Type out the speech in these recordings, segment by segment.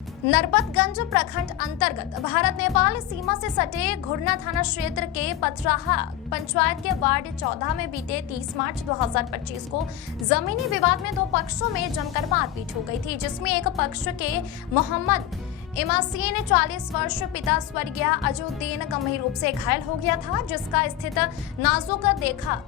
नरपतगंज प्रखंड अंतर्गत भारत नेपाल सीमा से सटे घुरना थाना क्षेत्र के पथराहा पंचायत के वार्ड 14 में बीते 30 मार्च 2025 को जमीनी विवाद में दो पक्षों में जमकर मारपीट हो गई थी, जिसमें एक पक्ष के मोहम्मद इमासीन 40 वर्ष पिता स्वर्गीय अजुद्दीन गंभीर रूप से घायल हो गया था, जिसका स्थिति नाजुक देखा।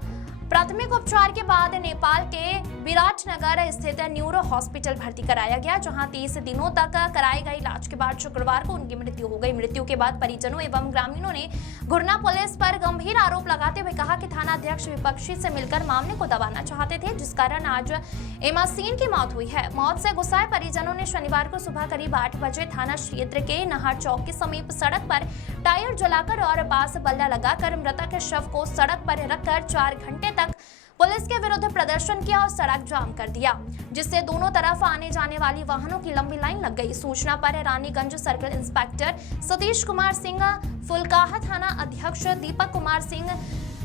प्राथमिक उपचार के बाद नेपाल के विराटनगर स्थित न्यूरो हॉस्पिटल भर्ती कराया गया, जहां 30 दिनों तक कराए गए इलाज के बाद शुक्रवार को उनकी मृत्यु हो गई। मृत्यु के बाद परिजनों एवं ग्रामीणों ने घुरना पुलिस पर गंभीर आरोप लगाते हुए कहा कि थाना अध्यक्ष विपक्षी से मिलकर मामले को दबाना चाहते थे, जिस कारण आज इमासीन की मौत हुई है। मौत से गुस्साए परिजनों ने शनिवार को सुबह करीब 8 बजे थाना क्षेत्र के नहर चौक के समीप सड़क पर टायर जलाकर और बांस बल्ला लगाकर मृतक के शव को सड़क पर रखकर 4 घंटे तक पुलिस के विरुद्ध प्रदर्शन किया और सड़क जाम कर दिया, जिससे दोनों तरफ आने जाने वाली वाहनों की लंबी लाइन लग गई। सूचना पर रानीगंज सर्कल इंस्पेक्टर सतीश कुमार सिंह, फुलकाहा थाना अध्यक्ष दीपक कुमार सिंह,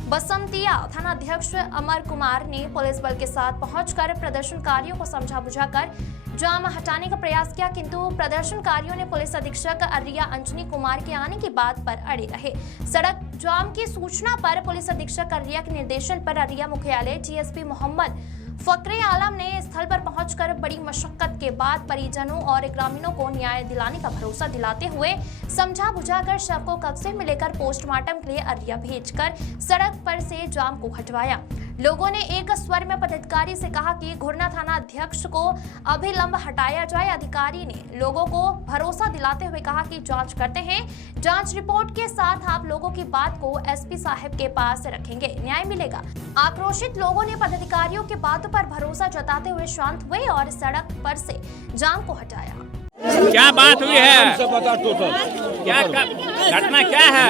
बसंतिया थाना अध्यक्ष अमर कुमार ने पुलिस बल के साथ पहुंचकर प्रदर्शनकारियों को समझा बुझाकर जाम हटाने का प्रयास किया, किंतु प्रदर्शनकारियों ने पुलिस अधीक्षक अर्रिया अंजनी कुमार के आने की बात पर अड़े रहे। सड़क जाम की सूचना पर पुलिस अधीक्षक अर्रिया के निर्देशन पर अर्रिया मुख्यालय टीएसपी मोहम्मद फकरे आलम ने स्थल पर पहुंचकर बड़ी मशक्कत के बाद परिजनों और ग्रामीणों को न्याय दिलाने का भरोसा दिलाते हुए समझा बुझाकर शव को कब्जे में लेकर पोस्टमार्टम के लिए अर्रिया भेजकर सड़क पर से जाम को हटवाया। लोगों ने एक स्वर में पदाधिकारी से कहा कि घुरना थाना अध्यक्ष को अभिलंब हटाया जाए। अधिकारी ने लोगों को भरोसा दिलाते हुए कहा कि जांच करते हैं, जांच रिपोर्ट के साथ आप लोगों की बात को एसपी साहब के पास रखेंगे, न्याय मिलेगा। आक्रोशित लोगों ने पदाधिकारियों की बातों पर भरोसा जताते हुए शांत हुए और सड़क पर से जाम को हटाया। क्या बात हुई है? क्या घटना क्या है?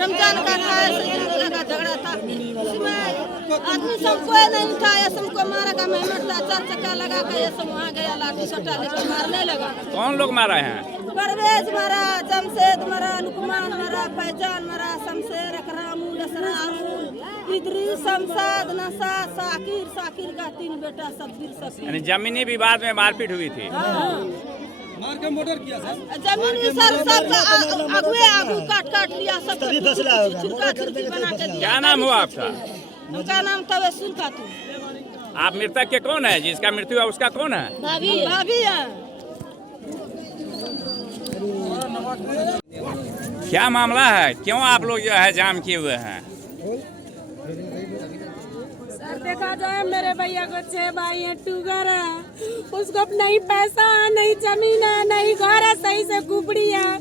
रमजान का झगड़ा था, उसमें आदमी सब कोई नहीं था, ये सबको मारा का मेहनत था, 4 चक्का लगा कर ये सब वहाँ गया, लाठी सट्टा लेकर मारने लगा। कौन लोग मारा है? परवेज मारा, जमशेद मारा, लुकमान मारा, फैजान मारा, शमशेर, अकरामुल, असरामुल, इदरीस, शमशाद, नशा, साकिर का 3 बेटा, सब्बीर। यानी जमीनी विवाद में मारपीट हुई थी। मार के मोटर किया सर, जमीन सब आगू काट लिया, सब छिड़का बना के दिया। क्या नाम हुआ आपका? उनका नाम तवस्सुल खातून। आप मृतक के कौन है? जिसका मृत्यु है उसका कौन है? भाभी है। क्या मामला है? क्यों आप लोग जो है जाम किए हुए हैं? देखा जाए मेरे भैया को 6 भाई है, टूगर है, उसको नहीं पैसा है, नहीं जमीन है, नहीं घर है, सही से कुबड़ी है।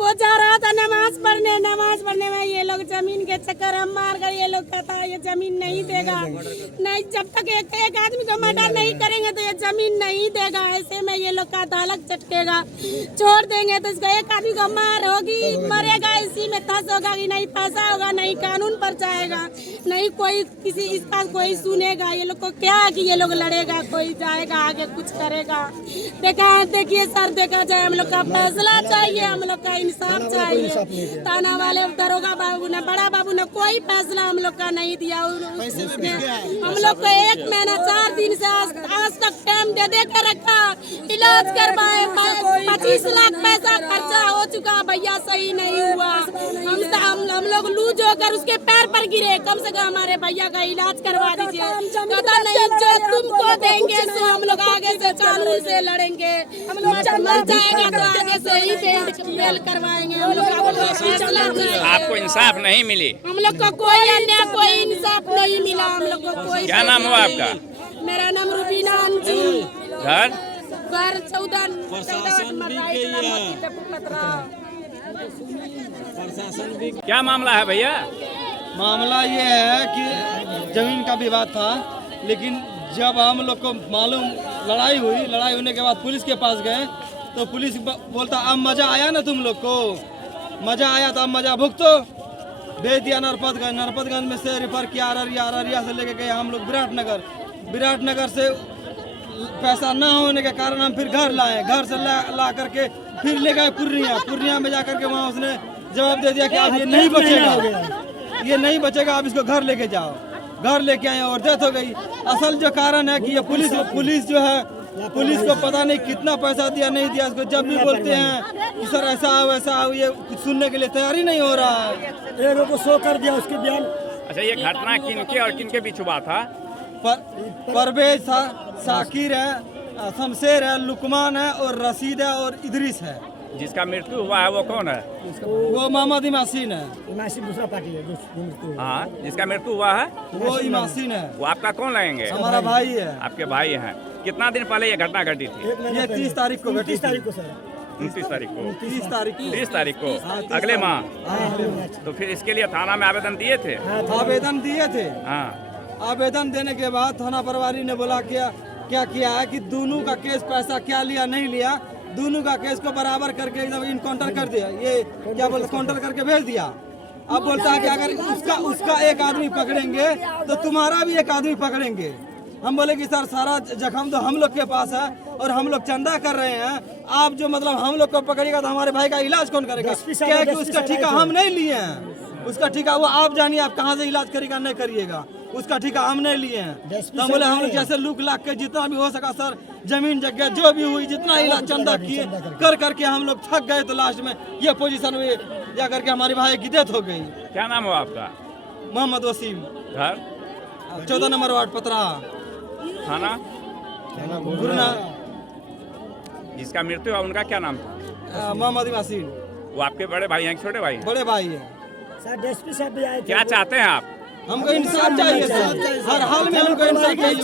वो जा रहा था नमाज पढ़ने में ये लोग जमीन के चक्कर हम मार कर ये लोग कहता है ये जमीन नहीं देगा, नहीं जब तक एक आदमी को मर्डर नहीं करेंगे तो ये जमीन नहीं देगा। ऐसे में ये लोग का अदालत चटकेगा, छोड़ देंगे तो इसको एक आदमी को मार होगी, मरेगा, इसी में धस होगा कि नहीं पैसा होगा, नहीं कानून पर जाएगा, नहीं कोई किसी इस पास कोई सुनेगा। ये लोग को क्या है कि ये लोग लड़ेगा, कोई जाएगा आगे कुछ करेगा। देखिए सर, देखा जाए हम लोग का फैसला चाहिए, हम लोग का इंसाफ चाहिए। थाना वाले दरोगा बाबू ने, बड़ा बाबू ने कोई फैसला हम लोग का नहीं दिया। उसने हम लोग को 1 महीना 4 दिन से आज तक टाइम दे के रखा, इलाज करवाए, 25 लाख पैसा खर्चा हो चुका, भैया सही नहीं हुआ। हम लोग लूज होकर उसके पैर पर गिरे, कम से कम हमारे भैया का इलाज करवा दीजिए। पता नहीं जो तुमको देंगे तो हम लोग आगे से कानून से लड़ेंगे, हम लोग मर जाएगा तो आगे से ही बेल करवाएंगे। हम लोग आपको इंसाफ नहीं मिली? हम लोग को कोई अन्याय, कोई इंसाफ नहीं मिला। हम लोग को कोई। क्या नाम हुआ आपका? मेरा नाम रुबीना अंजुम। घर 14 क्या मामला है भैया? मामला ये है कि जमीन का विवाद था, लेकिन जब हम लोग को मालूम लड़ाई होने के बाद पुलिस के पास गए तो पुलिस बोलता अब मजा आया ना, तुम लोग को मजा आया तो अब मजा भुगतो। भेज दिया नरपतगंज में से रेफर किया अररिया से लेके गए हम लोग विराटनगर से पैसा ना होने के कारण हम फिर घर लाए, घर से ला करके फिर ले गए पूर्णिया में जा करके वहाँ उसने जवाब दे दिया कि अब ये नहीं बचेगा, आप इसको घर लेके जाओ। घर लेके आए और डेथ हो गई। असल जो कारण है कि ये पुलिस जो है पुलिस को पता नहीं कितना पैसा दिया नहीं दिया, इसको जब भी बोलते हैं कि सर ऐसा आओ वैसा आओ, ये कुछ सुनने के लिए तैयार ही नहीं हो रहा है। एक लोग को शो कर दिया उसके बयान। अच्छा, ये घटना किनके और किनके बीच हुआ था? परवेज साकिर है, शमशेर है, लुकमान है और रशीद है और इदरीस है। जिसका मृत्यु हुआ है वो कौन है? वो मोहम्मद इमासीन है। इमासीन दूसरा पार्टी है जो मृत्यु। हाँ, जिसका मृत्यु हुआ है वो इमासीन है। वो आपका कौन लगेंगे? हमारा भाई है। आपके भाई हैं। कितना दिन पहले ये घटना घटी थी? ये 30 तारीख को घटी। 30 तारीख को सर। 29 तारीख को। 30 तारीख को। 30 तारीख को अगले माह। तो फिर इसके लिए थाना में आवेदन दिए थे? आवेदन दिए थे। हाँ। आवेदन देने के बाद थाना प्रभारी ने बोला क्या किया है कि दोनों का केस पैसा क्या लिया नहीं लिया, दोनों का केस को बराबर करके एकदम इनकाउंटर कर दिया। ये क्या बोलते काउंटर करके भेज दिया। अब बोलता है कि अगर उसका एक आदमी पकड़ेंगे तो तुम्हारा भी एक आदमी पकड़ेंगे। हम बोले कि सर सारा जख्म तो हम लोग के पास है और हम लोग चंदा कर रहे हैं, आप जो मतलब हम लोग को पकड़ेगा तो हमारे भाई का इलाज कौन करेगा? क्या कि उसका ठेका हम नहीं लिए हैं, उसका ठेका वो आप जानिए आप कहाँ से इलाज करेगा नहीं करिएगा, उसका ठेका हम नहीं लिए हैं। तो बोले हम लोग जैसे लूक लाख के जितना भी हो सका सर, जमीन जगह जो भी हुई जितना इलाज चंदा किए कर करके हम लोग थक गए, तो लास्ट में ये पोजीशन में जा करके हमारे भाई की डेथ हो गई। क्या नाम हो आपका? मोहम्मद वसीम, घर 14 नंबर वार्ड पतराहा, थाना गुरना। जिसका मृत्यु हुआ उनका क्या नाम था? मोहम्मद इमासीन। वो आपके बड़े भाई हैं कि छोटे भाई हैं? बड़े भाई है। सर डीएसपी साहब भी आए थे। क्या चाहते हैं आप? हमको इंसाफ चाहिए सर, हर हाल में हमको इंसाफ चाहिए।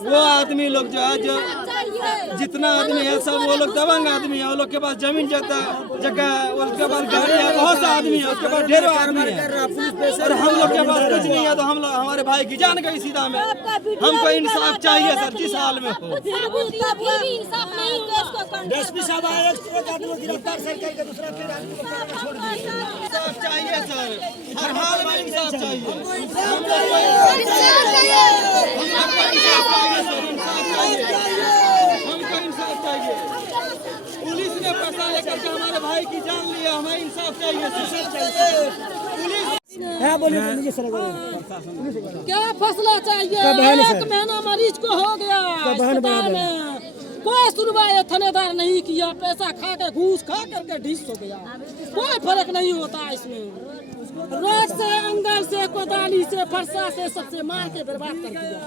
वो आदमी लोग जो है जो जितना आदमी है सब वो लोग दबंग आदमी है, वो लोग के पास जमीन जगह है, उसके पास गाड़ी है, बहुत सा आदमी है, उसके पास ढेरों आदमी है और हम लोग के पास कुछ नहीं है। तो हम लोग हमारे भाई की जान गई सीधा में। हमको इंसाफ चाहिए सर, जिस हाल में हो। डीएसपी साहब आए, एक आदमी को गिरफ्तार करके दूसरा फिर आदमी को छोड़ दिया। इंसाफ चाहिए सर, हर हाल में इंसाफ चाहिए। हमको इंसाफ चाहिए। पुलिस ने पैसा लेकर के हमारे भाई की जान लिया, हमें इंसाफ चाहिए। हाँ बोलिए बोलिए सर। क्या फैसला चाहिए? एक महीना मरीज को हो गया अस्पताल में, कोई सुनवाई थानेदार नहीं किया, पैसा खा के घूस खा करके ढीस हो गया, कोई फर्क नहीं होता इसमें। रोड से अंगल से कोदाली से फरसा से सबसे मार के बर्बाद कर दिया।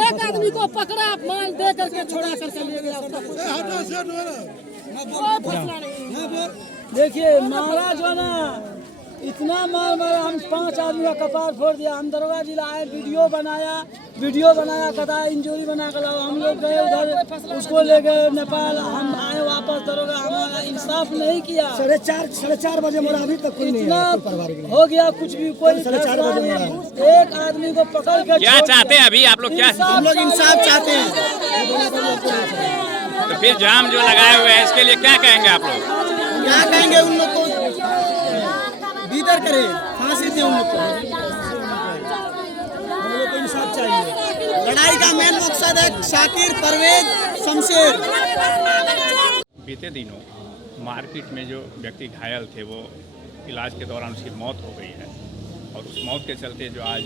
एक आदमी को पकड़ा, माल दे करके छोड़ा करके ले गया, उसका कोई फैसला नहीं। देखिए मारा जो ना इतना मार मारा, हम 5 आदमी का कपार फोड़ दिया। हम दरोगा जिला आए, वीडियो बनाया कदा इंजरी बना कर लाओ। हम लोग गए उधर, उसको ले गए नेपाल, हम आए वापस। दरोगा हमारा इंसाफ नहीं किया। 4:30 बजे मरा, अभी तक कोई नहीं हो गया कुछ भी, कोई 4:30 बजे एक आदमी को पकड़ के। क्या चाहते हैं अभी आप लोग? क्या हम लोग इंसाफ चाहते हैं। तो फिर जाम जो लगाए हुए हैं इसके लिए क्या कहेंगे आप लोग? क्या कहेंगे? उन लोग को भीतर करे, फांसी दे उन लोग को। हम लोग को इंसाफ चाहिए। लड़ाई का मेन मकसद है शाकिर, परवेज, शमशेर। बीते दिनों मारपीट में जो व्यक्ति घायल थे वो इलाज के दौरान उसकी मौत हो गई है और उस मौत के चलते जो आज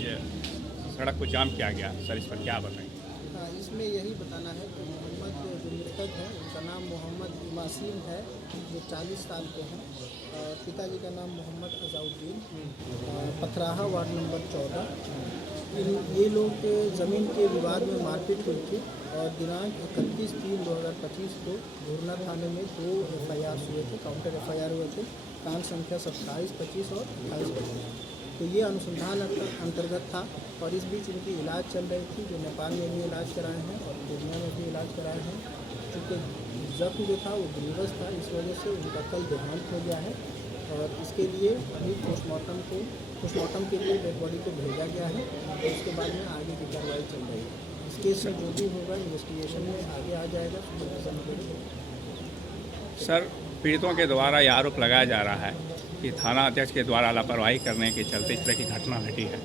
सड़क को जाम किया गया, सर इस पर क्या बताएंगे? इसमें यही बताना है कि मोहम्मद जो मृतक है उनका नाम मोहम्मद इमासीन है, जो 40 साल के हैं। पिताजी का नाम मोहम्मद अजाउद्दीन, पथराहा वार्ड नंबर 14। ये लोग ज़मीन के विवाद में मारपीट हुई थी और दिनांक 31/3/2025 को घुरना थाने में 2 FIR हुए थे, काउंटर FIR हुए थे, कांड संख्या 27, 25 और 28। तो ये अनुसंधान अंतर्गत था और इस बीच इनकी इलाज चल रही थी, जो नेपाल में भी इलाज कराए हैं और पूर्णिया में भी इलाज कराए हैं। चूँकि जख्म जो था वो ग्रीवस था, इस वजह से उनका कल देहांत हो गया है और इसके लिए अभी पोस्टमार्टम के लिए डेड बॉडी को भेजा गया है और उसके बाद में आगे की कार्रवाई चल रही है। इस केस में जो भी होगा इन्वेस्टिगेशन में आगे आ जाएगा। सर, पीड़ितों के द्वारा यह आरोप लगाया जा रहा है कि थाना अध्यक्ष के द्वारा लापरवाही करने के चलते इस तरह की घटना घटी है।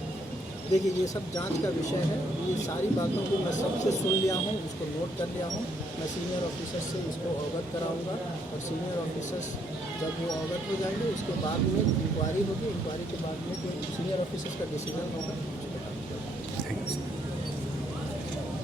देखिए ये सब जांच का विषय है। ये सारी बातों को मैं सबसे सुन लिया हूँ, उसको नोट कर लिया हूँ। मैं सीनियर ऑफिसर्स से इसको अवगत कराऊंगा और सीनियर ऑफिसर्स जब वो अवगत हो जाएंगे उसके बाद में इंक्वायरी होगी। इंक्वायरी के बाद में जो सीनियर ऑफिसर्स का डिसीजन होगा।